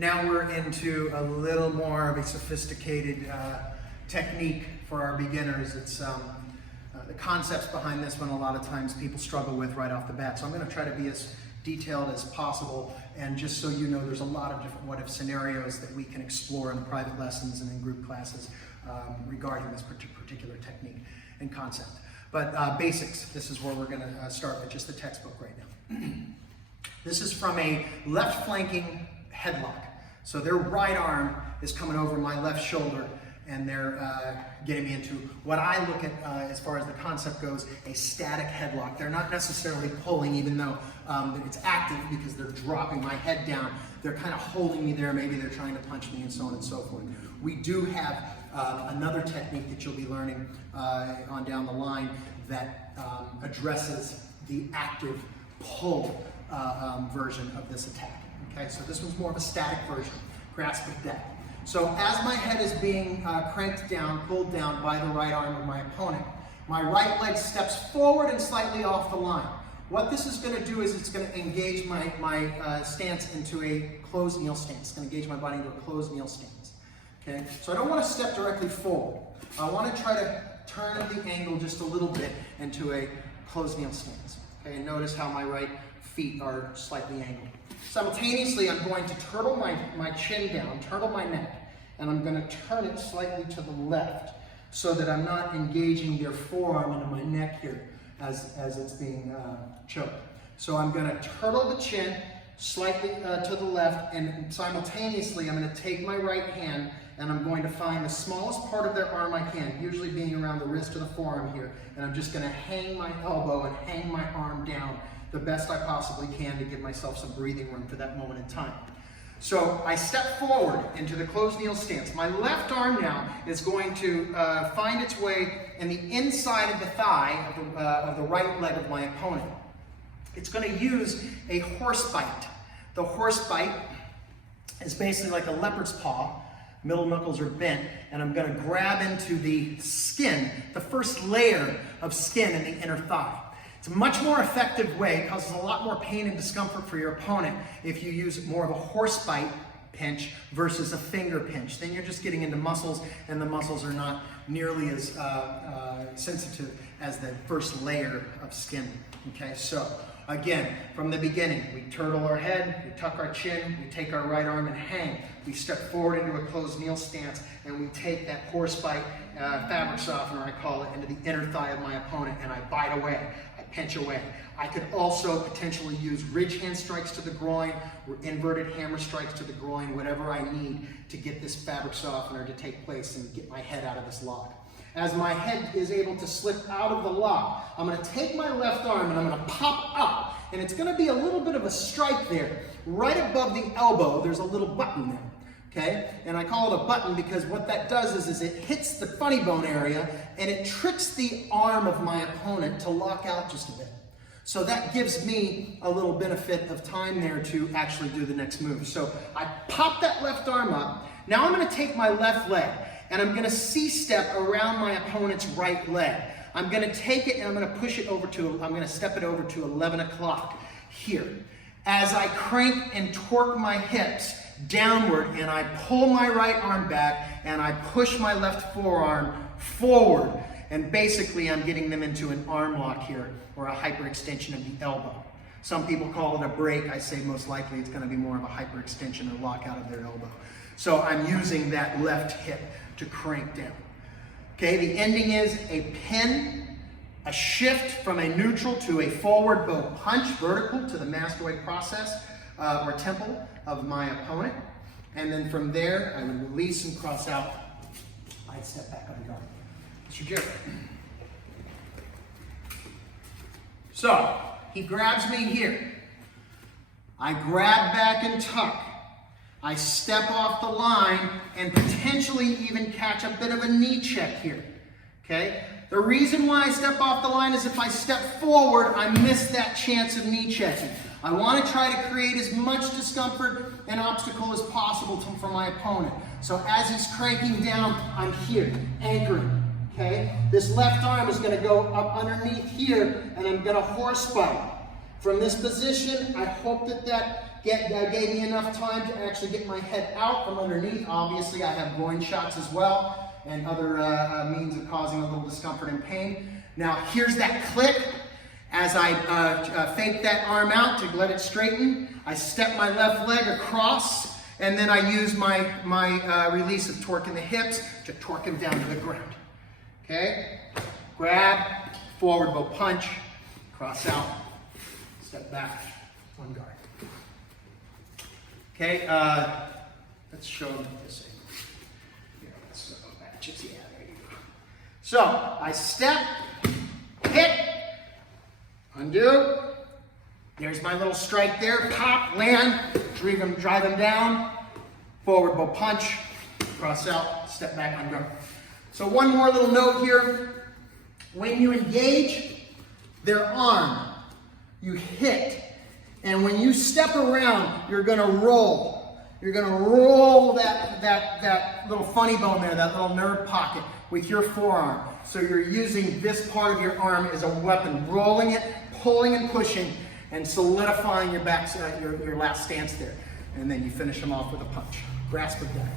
Now we're into a little more of a sophisticated technique for our beginners. It's the concepts behind this one a lot of times people struggle with right off the bat. So I'm going to try to be as detailed as possible, and just so you know, there's a lot of different what-if scenarios that we can explore in the private lessons and in group classes regarding this particular technique and concept. But basics, this is where we're going to start with just the textbook right now. This is from a left flanking headlock. So their right arm is coming over my left shoulder, and they're getting me into what I look at as far as the concept goes, a static headlock. They're not necessarily pulling, even though it's active because they're dropping my head down. They're kind of holding me there. Maybe they're trying to punch me and so on and so forth. We do have another technique that you'll be learning on down the line that addresses the active pull version of this attack. Okay, so this one's more of a static version, grasp of death. So as my head is being cranked down, pulled down by the right arm of my opponent, my right leg steps forward and slightly off the line. What this is going to do is it's going to engage my stance into a closed kneel stance. It's going to engage my body into a closed kneel stance. Okay, so I don't want to step directly forward. I want to try to turn the angle just a little bit into a closed kneel stance. Okay, and notice how my right feet are slightly angled. Simultaneously, I'm going to turtle my chin down, turtle my neck, and I'm going to turn it slightly to the left so that I'm not engaging their forearm into my neck here as it's being choked. So I'm going to turtle the chin slightly to the left, and simultaneously I'm going to take my right hand and I'm going to find the smallest part of their arm I can, usually being around the wrist or the forearm here, and I'm just going to hang my elbow and hang my arm down the best I possibly can to give myself some breathing room for that moment in time. So I step forward into the closed kneel stance. My left arm now is going to find its way in the inside of the thigh of the right leg of my opponent. It's going to use a horse bite. The horse bite is basically like a leopard's paw. Middle knuckles are bent, and I'm going to grab into the skin, the first layer of skin in the inner thigh. It's a much more effective way. It causes a lot more pain and discomfort for your opponent if you use more of a horse bite pinch versus a finger pinch. Then you're just getting into muscles, and the muscles are not nearly as sensitive as the first layer of skin. Okay, so again, from the beginning, we turtle our head, we tuck our chin, we take our right arm and hang. We step forward into a closed kneel stance, and we take that horse bite fabric softener, I call it, into the inner thigh of my opponent, and I bite away. Pinch away. I could also potentially use ridge hand strikes to the groin or inverted hammer strikes to the groin, whatever I need to get this fabric softener to take place and get my head out of this lock. As my head is able to slip out of the lock, I'm going to take my left arm and I'm going to pop up, and it's going to be a little bit of a strike there. Right above the elbow, there's a little button there. Okay, and I call it a button because what that does is it hits the funny bone area and it tricks the arm of my opponent to lock out just a bit. So that gives me a little benefit of time there to actually do the next move. So I pop that left arm up. Now I'm going to take my left leg and I'm going to C-step around my opponent's right leg. I'm going to take it and I'm going to push it over to, I'm going to step it over to 11 o'clock here. As I crank and torque my hips downward, and I pull my right arm back and I push my left forearm forward, and basically I'm getting them into an arm lock here, or a hyperextension of the elbow. Some people call it a break. I say most likely it's going to be more of a hyperextension or lockout of their elbow. So I'm using that left hip to crank down. Okay, the ending is a pin, a shift from a neutral to a forward bow punch, vertical to the mastoid process or temple of my opponent. And then from there, I would release and cross out. I'd step back up and guard. Mr. Jerry. So, he grabs me here. I grab back and tuck. I step off the line and potentially even catch a bit of a knee check here. Okay? The reason why I step off the line is if I step forward, I miss that chance of knee checking. I want to try to create as much discomfort and obstacle as possible for my opponent. So as he's cranking down, I'm here, anchoring. Okay? This left arm is going to go up underneath here, and I'm going to horse bite. From this position, I hope that gave me enough time to actually get my head out from underneath. Obviously, I have groin shots as well and other means of causing a little discomfort and pain. Now, here's that click. As I fake that arm out to let it straighten, I step my left leg across, and then I use my release of torque in the hips to torque him down to the ground. Okay? Grab, forward bow punch, cross out, step back, one guard. Okay, let's show them this thing. Here, let's go back. Yeah, there you go. So, I step, hit, undo. There's my little strike there. Pop, land, drive him down. Forward bow punch, cross out, step back, undo. So one more little note here. When you engage their arm, you hit. And when you step around, you're going to roll. You're going to roll that little funny bone there, that little nerve pocket with your forearm. So you're using this part of your arm as a weapon, rolling it, pulling and pushing, and solidifying your back, your last stance there. And then you finish them off with a punch. Grasp of death.